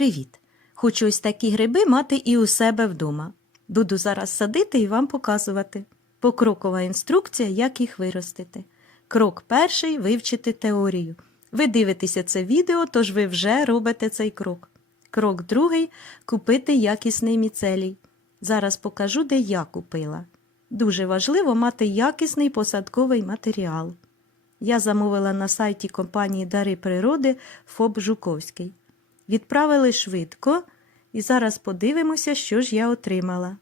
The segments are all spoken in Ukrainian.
Привіт! Хочу ось такі гриби мати і у себе вдома. Буду зараз садити і вам показувати. Покрокова інструкція, як їх виростити. Крок перший вивчити теорію. Ви дивитеся це відео, тож ви вже робите цей крок. Крок другий купити якісний міцелій. Зараз покажу, де я купила. Дуже важливо мати якісний посадковий матеріал. Я замовила на сайті компанії Дари природи ФОБ Жуковський. Відправили швидко, і зараз подивимося, що ж я отримала.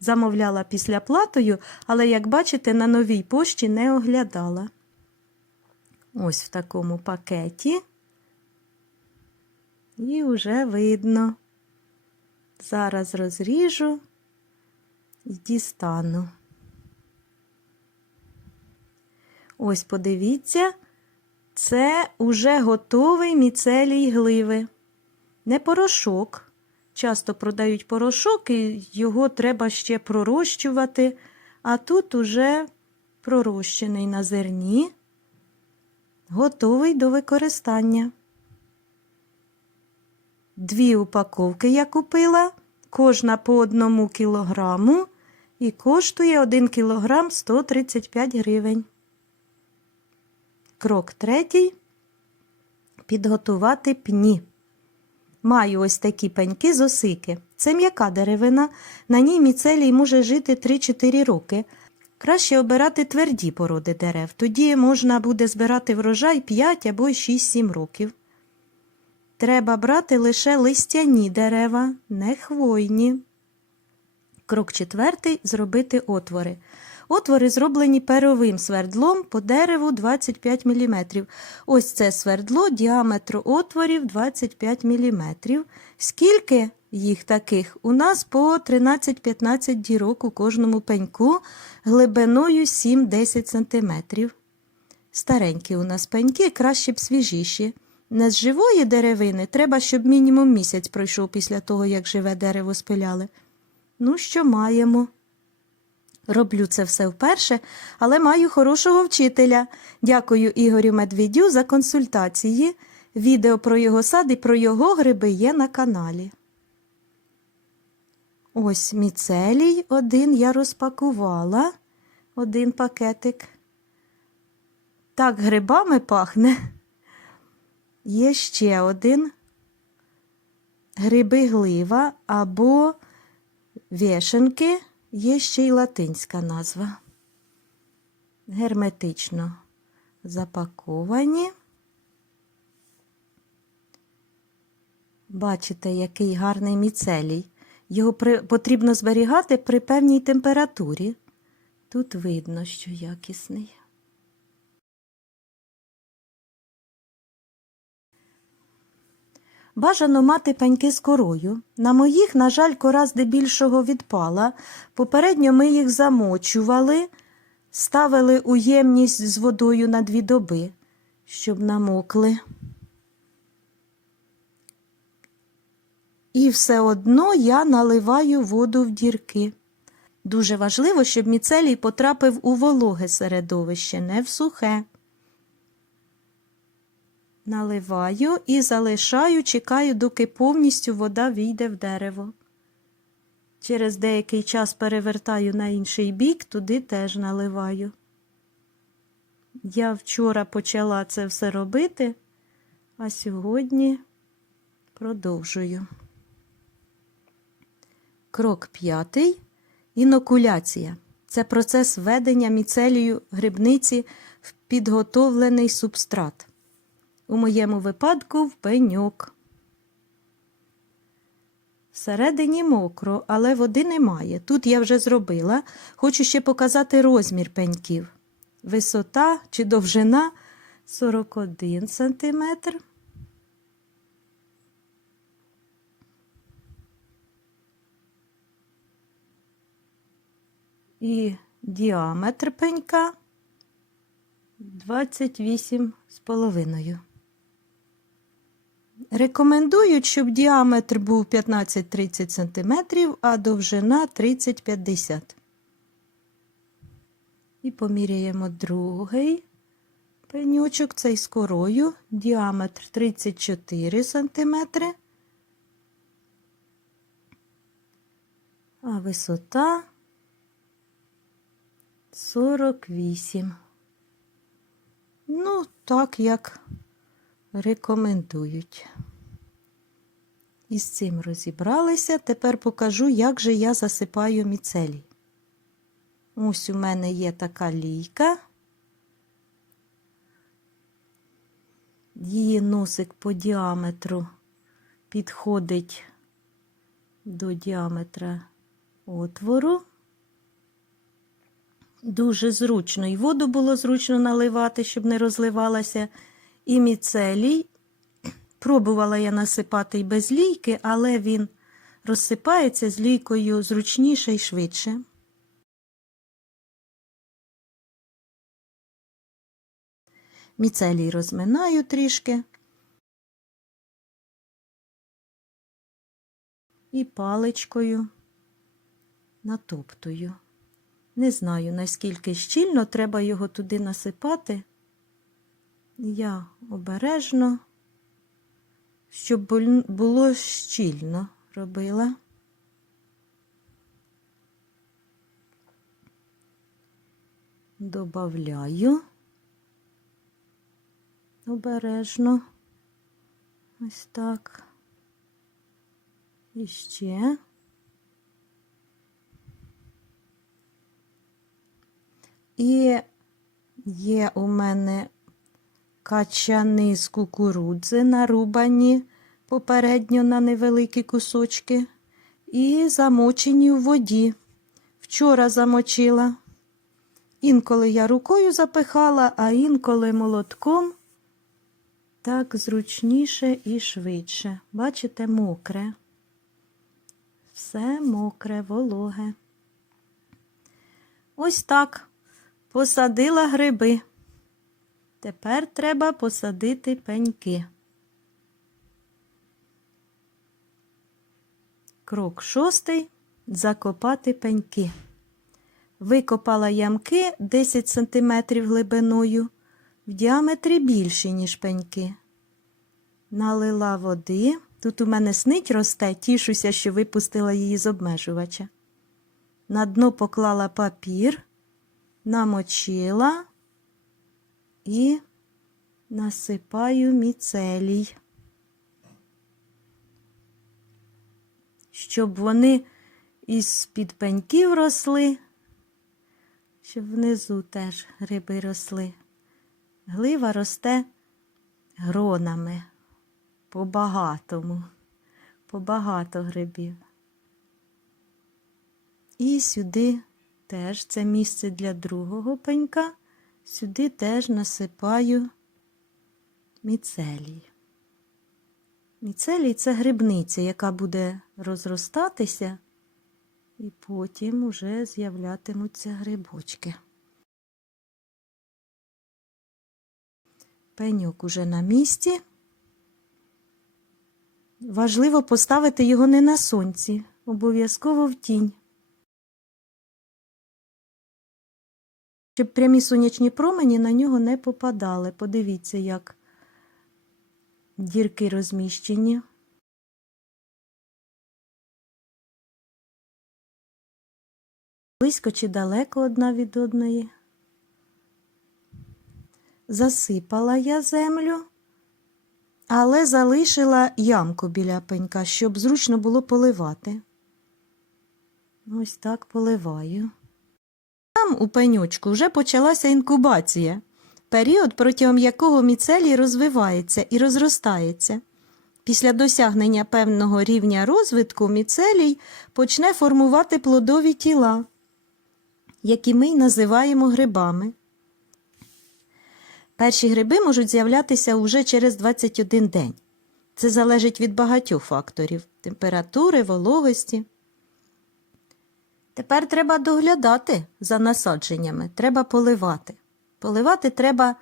Замовляла після платою, але, як бачите, на новій пошті не оглядала. Ось в такому пакеті. І вже видно. Зараз розріжу і дістану. Ось подивіться, це уже готовий міцелій гливи. Не порошок. Часто продають порошок, і його треба ще пророщувати, а тут уже пророщений на зерні, готовий до використання. Дві упаковки я купила, кожна по одному кілограму, і коштує 1 кілограм 135 гривень. Крок третій підготувати пні. Маю ось такі пеньки з осики. Це м'яка деревина, на ній міцелій може жити 3-4 роки. Краще обирати тверді породи дерев, тоді можна буде збирати врожай 5 або 6-7 років. Треба брати лише листяні дерева, не хвойні. Крок четвертий зробити отвори. Отвори зроблені перовим свердлом по дереву 25 мм. Ось це свердло діаметру отворів 25 мм. Скільки їх таких? У нас по 13-15 дірок у кожному пеньку глибиною 7-10 см. Старенькі у нас пеньки краще б свіжіші. Не з живої деревини треба, щоб мінімум місяць пройшов після того, як живе дерево спиляли. Ну, що маємо? Роблю це все вперше, але маю хорошого вчителя. Дякую Ігорю Медведю за консультації. Відео про його сад і про його гриби є на каналі. Ось міцелій один я розпакувала, один пакетик. Так грибами пахне. Є ще один гриби глива або вішенки. Є ще й латинська назва. Герметично запаковані. Бачите, який гарний міцелій. Його при... потрібно зберігати при певній температурі. Тут видно, що якісний. Бажано мати пеньки з корою. На моїх, на жаль, кора здебільшого відпала. Попередньо ми їх замочували, ставили у ємність з водою на дві доби, щоб намокли. І все одно я наливаю воду в дірки. Дуже важливо, щоб міцелій потрапив у вологе середовище, не в сухе. Наливаю і залишаю, чекаю, доки повністю вода війде в дерево. Через деякий час перевертаю на інший бік, туди теж наливаю. Я вчора почала це все робити, а сьогодні продовжую. Крок п'ятий інокуляція. Це процес введення міцелію грибниці в підготовлений субстрат. У моєму випадку в пеньок. Всередині мокро, але води немає. Тут я вже зробила. Хочу ще показати розмір пеньків. Висота чи довжина 41 см. І діаметр пенька 28 з половиною. Рекомендують, щоб діаметр був 15-30 см, а довжина 30-50. І поміряємо другий пенючок, цей з корою, діаметр 34 см, а висота 48. Ну, так як рекомендують. Із цим розібралися. Тепер покажу, як же я засипаю міцелій. Ось у мене є така лійка. Її носик по діаметру підходить до діаметра отвору. Дуже зручно. І воду було зручно наливати, щоб не розливалася. І міцелій. Пробувала я насипати і без лійки, але він розсипається з лійкою зручніше і швидше. Міцелій розминаю трішки. І паличкою натоптую. Не знаю, наскільки щільно треба його туди насипати. Я обережно, щоб було щільно робила. Добавляю обережно. Ось так. І ще. І є у мене качани з кукурудзи, нарубані попередньо на невеликі кусочки, і замочені в воді. Вчора замочила. Інколи я рукою запихала, а інколи молотком. Так зручніше і швидше. Бачите, мокре. Все мокре, вологе. Ось так посадила гриби. Тепер треба посадити пеньки. Крок шостий закопати пеньки. Викопала ямки 10 см глибиною, в діаметрі більші, ніж пеньки. Налила води. Тут у мене снить росте, тішуся, що випустила її з обмежувача. На дно поклала папір, намочила і насипаю міцелій, щоб вони із під пеньків росли, щоб внизу теж гриби росли. Глива росте гронами по багатому, по багато грибів. І сюди теж це місце для другого пенька, сюди теж насипаю міцелій. Міцелій це грибниця, яка буде розростатися, і потім уже з'являтимуться грибочки. Пеньок уже на місці. Важливо поставити його не на сонці, обов'язково в тінь. Щоб прямі сонячні промені на нього не попадали. Подивіться, як дірки розміщені. Близько чи далеко одна від одної. Засипала я землю, але залишила ямку біля пенька, щоб зручно було поливати. Ось так поливаю. Там у пенючку вже почалася інкубація, період, протягом якого міцелій розвивається і розростається. Після досягнення певного рівня розвитку міцелій почне формувати плодові тіла, які ми й називаємо грибами. Перші гриби можуть з'являтися уже через 21 день. Це залежить від багатьох факторів температури, вологості. Тепер треба доглядати за насадженнями, треба поливати. Поливати треба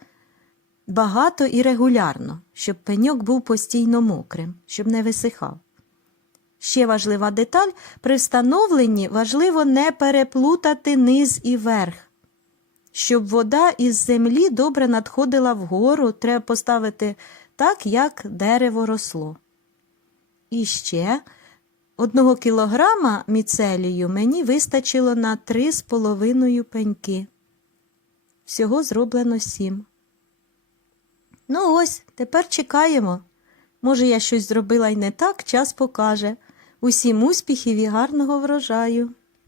багато і регулярно, щоб пеньок був постійно мокрим, щоб не висихав. Ще важлива деталь при встановленні важливо не переплутати низ і верх. Щоб вода із землі добре надходила вгору, треба поставити так, як дерево росло. І ще Одного кілограма міцелію мені вистачило на три з половиною пеньки. Всього зроблено сім. Ну ось, тепер чекаємо. Може, я щось зробила й не так, час покаже. Усім успіхів і гарного врожаю.